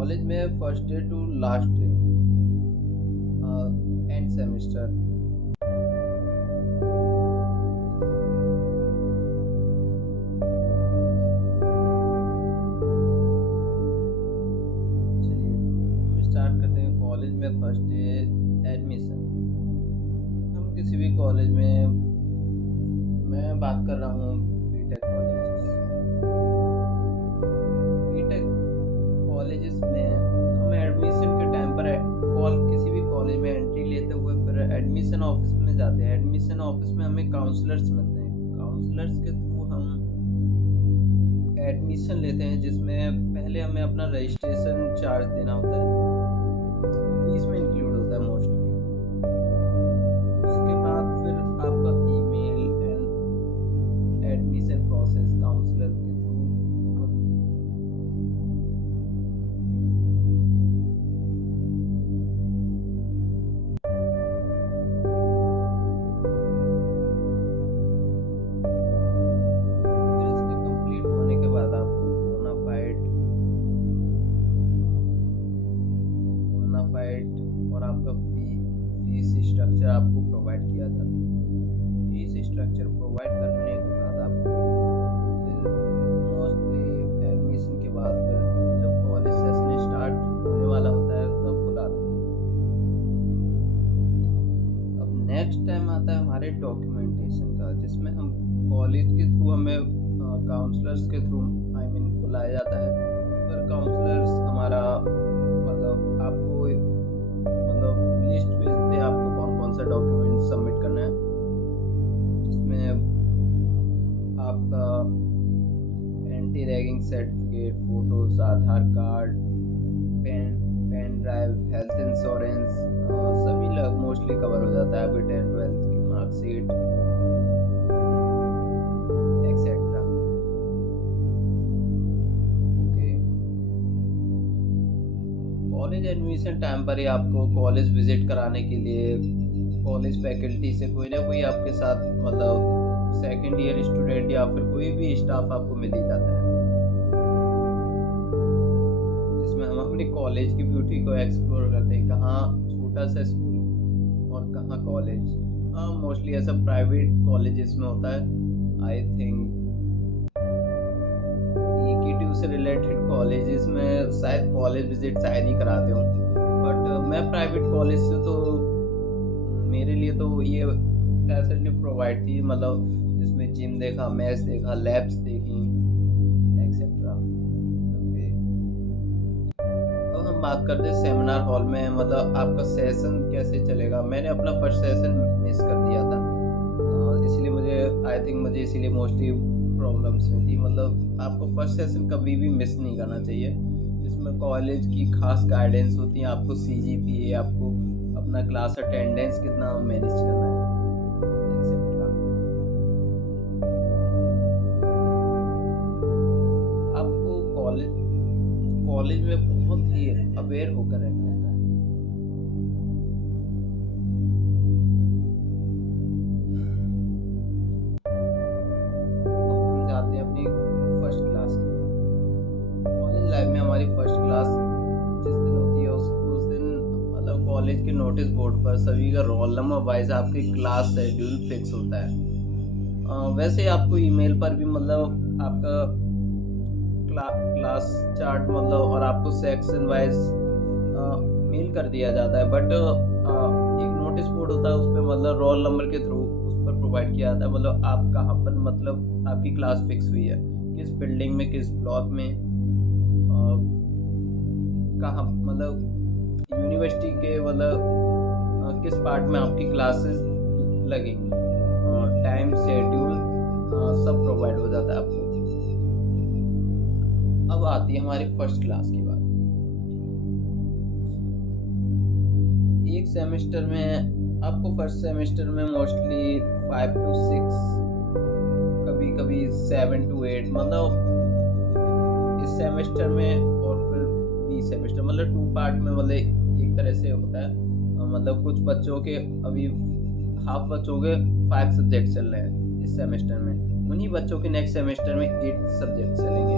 College में first day to last day and semester. चलिए हम स्टार्ट करते हैं। कॉलेज में फर्स्ट डे एडमिशन। हम किसी भी कॉलेज में, मैं बात कर रहा हूँ बीटेक कॉलेजेस। बीटेक कॉलेजेस में हम एडमिशन के टाइम पर किसी भी कॉलेज में एंट्री लेते हुए फिर एडमिशन ऑफिस में जाते हैं। एडमिशन ऑफिस में हमें काउंसलर्स मिलते हैं। काउंसलर्स के थ्रू हम एडमिशन लेते हैं, जिसमें पहले हमें अपना रजिस्ट्रेशन चार्ज देना होता है, फीस में इंक्लूड होता है मोस्टली। उसके बाद फिर आपका email and admission process counsellor के थ्रू कंप्लीट होने के बाद आपको बोनाफाइड और आपका फीस स्ट्रक्चर आपको प्रोवाइड किया जाता है। फीस स्ट्रक्चर प्रोवाइड करने के बाद आपको फिर मोस्टली एडमिशन के बाद फिर जब कॉलेज सेशन स्टार्ट होने वाला होता है तब बुलाते हैं। अब नेक्स्ट टाइम आता है हमारे डॉक्यूमेंटेशन का, जिसमें हम कॉलेज के थ्रू हमें काउंसलर्स के थ्रू बुलाया जाता है। फिर काउंसलर्स हमारा आपको लिस्ट भेजते हैं, आपको कौन कौन सा डॉक्यूमेंट सबमिट करना है, जिसमें आपका anti ragging certificate, photos, Aadhaar card, pen drive, health insurance, सभी मोस्टली कवर हो जाता है। आपकी 10th-12th की marksheet etcetera. Okay, college admission time पर ही आपको कॉलेज विजिट कराने के लिए कॉलेज फैकल्टी से कोई ना कोई आपके साथ सेकेंड ईयर स्टूडेंट या फिर कोई भी स्टाफ आपको मिल ही जाता है, जिसमें हम अपने कॉलेज की ब्यूटी को एक्सप्लोर करते हैं। कहाँ छोटा सा स्कूल और कहाँ कॉलेज। मोस्टली ऐसा प्राइवेट कॉलेजेस में होता है। आई थिंक EKTU से रिलेटेड कॉलेजेस में शायद कॉलेज विजिट शायद ही कराते हो, बट मैं प्राइवेट कॉलेज से तो मेरे लिए तो ये फैसिलिटी प्रोवाइड थी, जिसमें जिम देखा, मैच देखा, लैब्स देखी एक्सेट्रा। ओके, तो हम बात करते हैं सेमिनार हॉल में आपका सेशन कैसे चलेगा। मैंने अपना फर्स्ट सेशन मिस कर दिया था, इसलिए मुझे इसीलिए मोस्टली प्रॉब्लम्स में थी। आपको फर्स्ट सेशन कभी भी मिस नहीं करना चाहिए। इसमें कॉलेज की खास गाइडेंस होती है, आपको CGPA, आपको अपना क्लास अटेंडेंस कितना मैनेज करना है एक्सेट्रा। आपको कॉलेज में बहुत ही अवेयर होकर रहना होता है। हम जाते हैं अपनी फर्स्ट क्लास की। कॉलेज लाइफ में हमारी फर्स्ट क्लास जिस दिन होती है उस दिन कॉलेज के नोटिस बोर्ड पर सभी का रोल नंबर वाइज आपकी क्लास शेड्यूल फिक्स होता है। वैसे आपको ईमेल पर भी आपका क्लास चार्ट और आपको सेक्शन वाइज मेल कर दिया जाता है, बट एक नोटिस बोर्ड होता है उस पर रोल नंबर के थ्रू उस पर प्रोवाइड किया जाता है। आप कहाँ पर आपकी क्लास फिक्स हुई है, किस बिल्डिंग में, किस ब्लॉक में, कहाँ यूनिवर्सिटी के किस पार्ट में आपकी क्लासेस लगेंगी, टाइम शेड्यूल सब प्रोवाइड हो जाता है आपको। अब आती है हमारी फर्स्ट क्लास की बात। एक सेमेस्टर में आपको फर्स्ट सेमेस्टर में मोस्टली 5 to 6, कभी कभी 7 to 8 इस सेमेस्टर में, और फिर बी सेमेस्टर 2 पार्ट में एक तरह से होता है। कुछ बच्चों के अभी हाफ बच्चों के 5 सब्जेक्ट चल रहे हैं इस सेमेस्टर में, उन्हीं बच्चों के नेक्स्ट सेमेस्टर में 8 सब्जेक्ट चलेंगे।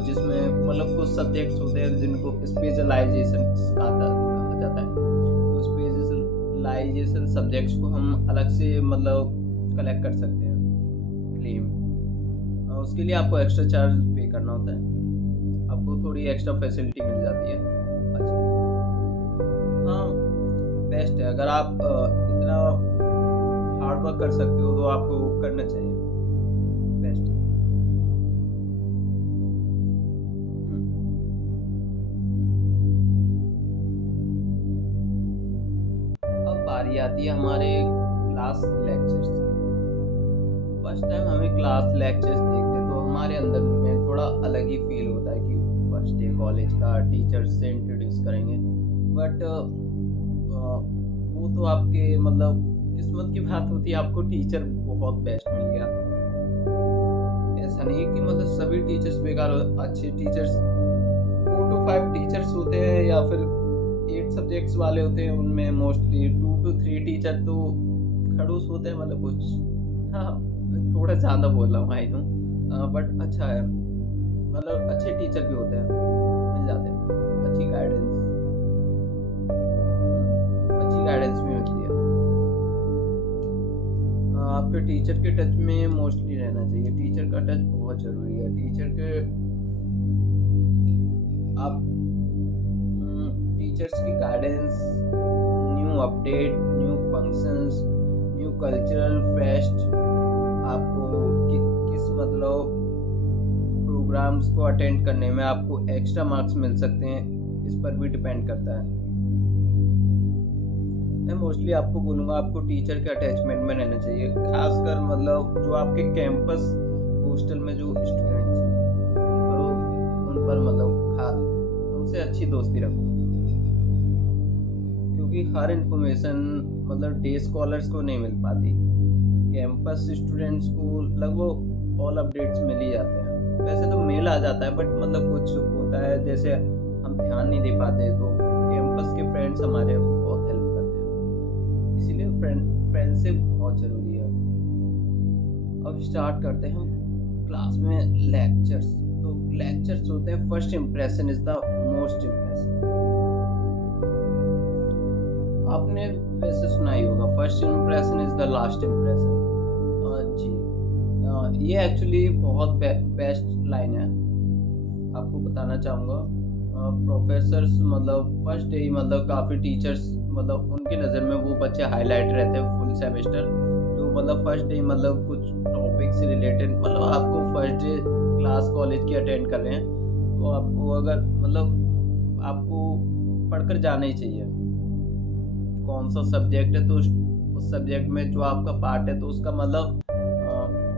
जिसमें मतलब कुछ सब्जेक्ट्स होते हैं जिनको स्पेशलाइजेशन कहा जाता है। तो स्पेशलाइजेशन सब्जेक्ट्स को हम अलग से मतलब कलेक्ट कर सकते हैं क्लेम। उसके लिए आपको एक्स्ट्रा चार्ज पे करना होता है, आपको थोड़ी एक्स्ट्रा फैसिलिटी मिल जाती है। अच्छा, हाँ, बेस्ट है। अगर आप इतना हार्ड वर्क कर सकते हो तो आपको करना चाहिए, बेस्ट। अब बारी आती है हमारे क्लास लेक्चर्स की। फर्स्ट टाइम हमें क्लास लेक्चर्स देखते हैं तो हमारे अंदर में थोड़ा अलग ही फील होता है कि फर्स्ट डे कॉलेज का, टीचर्स से इंट्रोड्यूस करेंगे। बट वो तो आपके मतलब किस्मत की बात होती है, आपको टीचर बहुत बेस्ट मिल गया। ऐसा नहीं है कि मतलब सभी टीचर्स बेकार हो। अच्छे टीचर्स 4 to 5 टीचर्स होते हैं या फिर 8 सब्जेक्ट्स वाले होते हैं, उनमें मोस्टली 2 to 3 टीचर तो खड़ूस होते हैं, मतलब कुछ, हाँ, थोड़ा ज़्यादा बोल रहा हूँ, आई नो, बट अच्छा है, मतलब अच्छे टीचर भी होते हैं, मिल जाते हैं, अच्छी गाइडेंस भी मिलती है। आपके टीचर के टच में मोस्टली रहना चाहिए, टीचर का टच बहुत ज़रूरी है। टीचर के आप टीचर्स की guidance, new update, new functions, new cultural fest, आपको किस मतलब प्रोग्राम्स को अटेंड करने में आपको एक्स्ट्रा मार्क्स मिल सकते हैं, इस पर भी डिपेंड करता है। मैं मोस्टली आपको बोलूँगा आपको टीचर के अटैचमेंट में रहना चाहिए, खासकर मतलब जो आपके कैंपस हॉस्टल में जो स्टूडेंट्स हैं उन पर मतलब उनसे अच्छी दोस्ती रखो, क्योंकि हर इन्फॉर्मेशन मतलब डे स्कॉलर्स को नहीं मिल पाती। कैंपस स्टूडेंट्स को लगभग ऑल अपडेट्स मिल ही जाते हैं। वैसे तो मेल आ जाता है बट मतलब कुछ होता है जैसे हम ध्यान नहीं दे पाते, तो कैंपस के फ्रेंड्स हमारे बहुत हेल्प करते हैं, इसीलिए फ्रेंडशिप बहुत ज़रूरी है। अब स्टार्ट करते हैं हम क्लास में लेक्चर्स। तो लेक्चर्स होते हैं first impression is the most impression. आपने वैसे सुना ही होगा, first impression is the last impression. जी, ये एक्चुअली बहुत बेस्ट लाइन है, आपको बताना चाहूँगा। प्रोफेसर्स मतलब फर्स्ट डे ही मतलब काफ़ी टीचर्स मतलब उनकी नज़र में वो बच्चे हाईलाइट रहते हैं फुल सेमेस्टर। तो मतलब फर्स्ट डे मतलब कुछ टॉपिक से रिलेटेड, मतलब आपको फर्स्ट डे क्लास कॉलेज की अटेंड कर रहे हैं तो आपको अगर मतलब आपको पढ़कर जाना ही चाहिए कौन सा सब्जेक्ट है, तो उस सब्जेक्ट में जो आपका पार्ट है तो उसका मतलब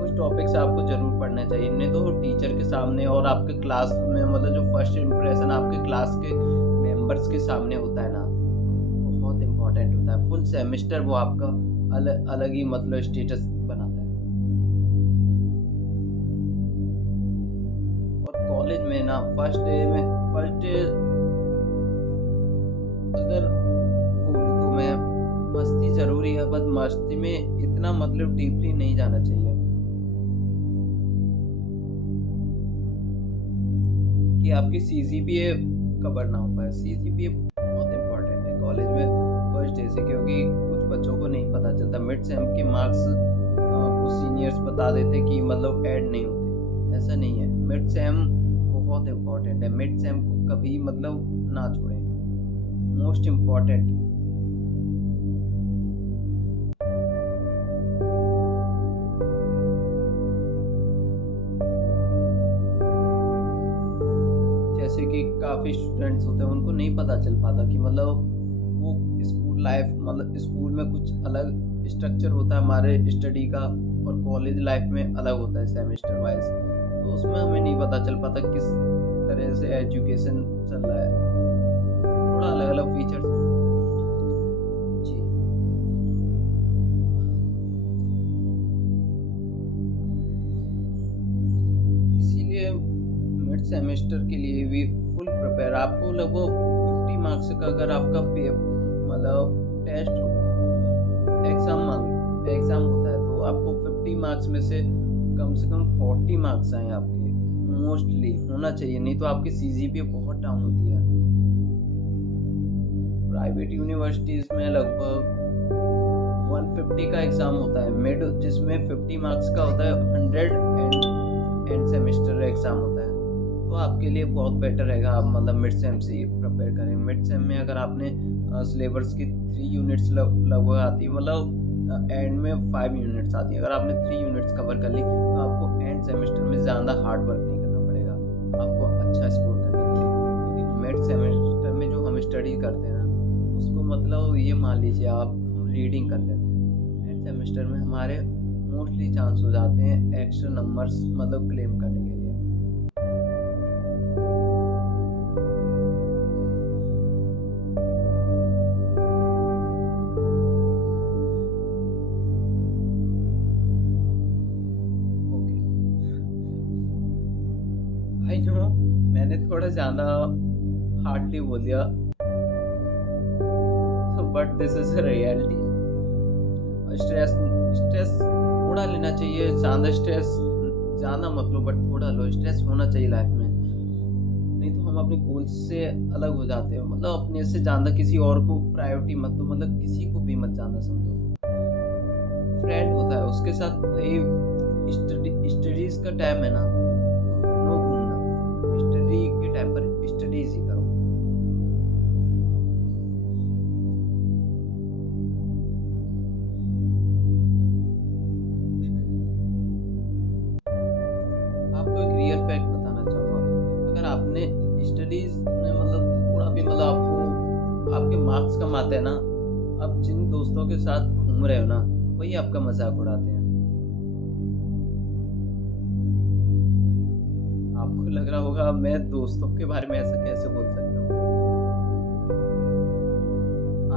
कुछ टॉपिक्स आपको ज़रूर पढ़ना चाहिए। नहीं तो टीचर के सामने और आपके क्लास में मतलब जो फर्स्ट इम्प्रेशन आपके क्लास के मेंबर्स के सामने होता है ना, बहुत इम्पोर्टेंट होता है। फुल सेमेस्टर वो आपका अलग ही मतलब स्टेटस बनाता है। और कॉलेज में ना फर्स्ट डे अगर बोलूँ तो मैं, मस्ती ज़रूरी है बट मस्ती में इतना मतलब डीपली नहीं जाना चाहिए कि आपकी CGPA कवर ना हो पाए। CGPA बहुत इम्पोर्टेंट है कॉलेज में फर्स्ट डे से, क्योंकि कुछ बच्चों को नहीं पता चलता। मिड सेम के मार्क्स कुछ सीनियर्स बता देते कि मतलब ऐड नहीं होते, ऐसा नहीं है। मिड सेम बहुत इम्पोर्टेंट है, मिड सेम को कभी मतलब ना छोड़ें, मोस्ट इम्पोर्टेंट। जैसे कि काफ़ी स्टूडेंट्स होते हैं उनको नहीं पता चल पाता कि मतलब वो स्कूल लाइफ मतलब स्कूल में कुछ अलग स्ट्रक्चर होता है हमारे स्टडी का, और कॉलेज लाइफ में अलग होता है सेमेस्टर वाइज। तो उसमें हमें नहीं पता चल पाता किस तरह से एजुकेशन चल रहा है, थोड़ा अलग अलग फीचर्स। जी, इसीलिए मिड सेमेस्टर के लिए भी फुल प्रिपेयर। आपको लगभग 50 मार्क्स का अगर आपका मतलब टेस्ट एग्ज़ाम होता है तो आपको 50 मार्क्स में से कम 40 मार्क्स आए आपके मोस्टली होना चाहिए, नहीं तो आपकी सीजीपीए बहुत डाउन होती है। प्राइवेट यूनिवर्सिटीज में लगभग 150 का एग्जाम होता है मिड, जिसमें 50 मार्क्स का होता है, 100 एंड सेमेस्टर एग्जाम होता है। तो आपके लिए बहुत बेटर रहेगा आप मतलब मिड सेम से प्रिपेयर करें। मिड सेम में अगर आपने सिलेबस की 3 यूनिट्स लगभग आती है, मतलब एंड में 5 यूनिट्स आती है, अगर आपने 3 यूनिट्स कवर कर ली तो आपको एंड सेमेस्टर में ज़्यादा हार्ड वर्क नहीं करना पड़ेगा आपको अच्छा स्कोर करने के लिए। क्योंकि मिड सेमेस्टर में जो हम स्टडी करते हैं ना, उसको मतलब ये मान लीजिए आप हम रीडिंग कर लेते हैं, एंड सेमेस्टर में हमारे मोस्टली चांस हो जाते हैं एक्स्ट्रा नंबर्स मतलब क्लेम करने के लिए। आई नो मैंने थोड़ा ज़्यादा हार्डली बोल दिया, but this is reality. Stress stress थोड़ा लेना चाहिए, ज़्यादा स्ट्रेस ज़्यादा मत लो, बट थोड़ा लो। स्ट्रेस होना चाहिए लाइफ में, नहीं तो हम अपने गोल से अलग हो जाते हैं। मतलब अपने से ज़्यादा किसी और को प्रायोरिटी मत दो, मतलब किसी को भी मत ज़्यादा समझो। फ्रेंड होता है उसके साथ भाई, स्टडीज़ का टाइम है ना, तो नो घूमना, स्टडी के टाइम पर स्टडीज ही करो। आपको एक रियल फैक्ट बताना चाहूँगा, अगर आपने स्टडीज में मतलब थोड़ा भी मतलब आपको आपके मार्क्स कम आते हैं ना, आप जिन दोस्तों के साथ घूम रहे हो ना, वही आपका मजाक उड़ाते हैं। आपको लग रहा होगा मैं दोस्तों के बारे में ऐसा कैसे बोल सकता हूँ।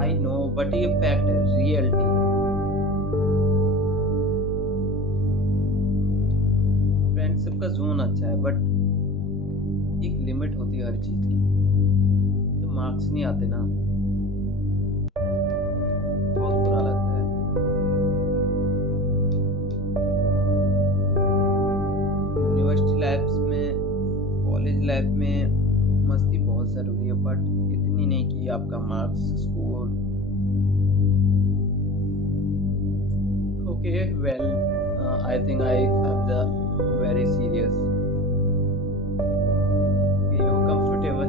आई नो बट ये फैक्ट है, रियलिटी। फ्रेंडशिप का जोन अच्छा है, बट एक लिमिट होती है हर चीज की। जब मार्क्स नहीं आते ना, बहुत बुरा लगता है। यूनिवर्सिटी लाइफ में, कॉलेज लाइफ में मस्ती बहुत ज़रूरी है, बट इतनी नहीं कि आपका marks score. Okay well, I think I am the very serious. You comfortable?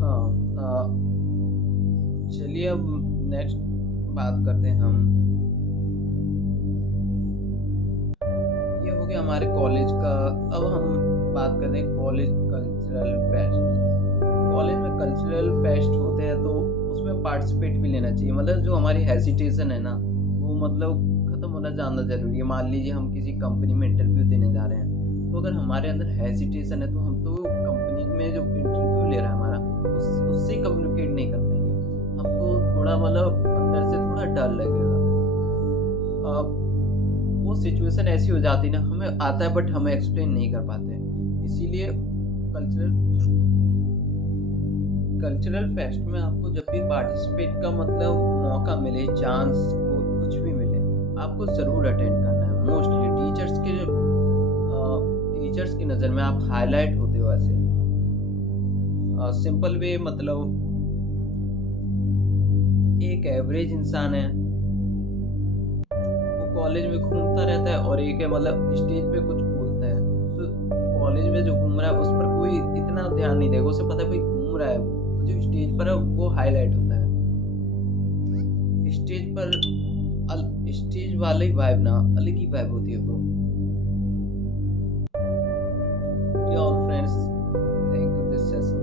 हाँ, चलिए अब नेक्स्ट बात करते हैं हम। ये हो गया हमारे कॉलेज का। अब हम बात करते हैं कॉलेज कल्चरल फेस्ट। कॉलेज में कल्चरल फेस्ट होते हैं तो उसमें पार्टिसिपेट भी लेना चाहिए। मतलब जो हमारी हेजिटेशन है ना, वो मतलब ख़त्म होना ज़्यादा ज़रूरी है। मान लीजिए हम किसी कंपनी में इंटरव्यू देने जा रहे हैं, तो अगर हमारे अंदर हेजिटेशन है तो हम तो कंपनी में जो इंटरव्यू ले रहा है हमारा, उससे कम्युनिकेट नहीं कर पाएंगे। हमको थोड़ा मतलब अंदर से थोड़ा डर लगेगा। अब वो सिचुएशन ऐसी हो जाती है ना, हमें आता है बट हमें एक्सप्लेन नहीं कर पाते। इसीलिए कल्चरल कल्चरल फेस्ट में आपको जब भी पार्टिसिपेट का मतलब मौका मिले, चांस कुछ भी मिले, आपको ज़रूर अटेंड करना है। मोस्टली टीचर्स की नज़र में आप हाईलाइट होते हो। ऐसे सिंपल वे मतलब एक एवरेज इंसान है, वो कॉलेज में घूमता रहता है, और एक है मतलब स्टेज पे कुछ बोलता है। तो कॉलेज में जो घूम रहा है उस पर कोई इतना ध्यान नहीं देगा, उसे पता है भाई घूम रहा है वो। जो स्टेज पर है वो हाईलाइट होता है। स्टेज पर स्टेज वाले ही वाइब ना, अलग ही वाइब होती है bro. All friends, thank you this session.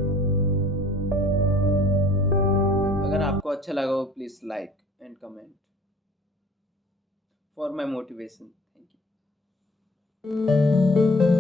अगर आपको अच्छा लगा हो please like and comment for my motivation. Thank you.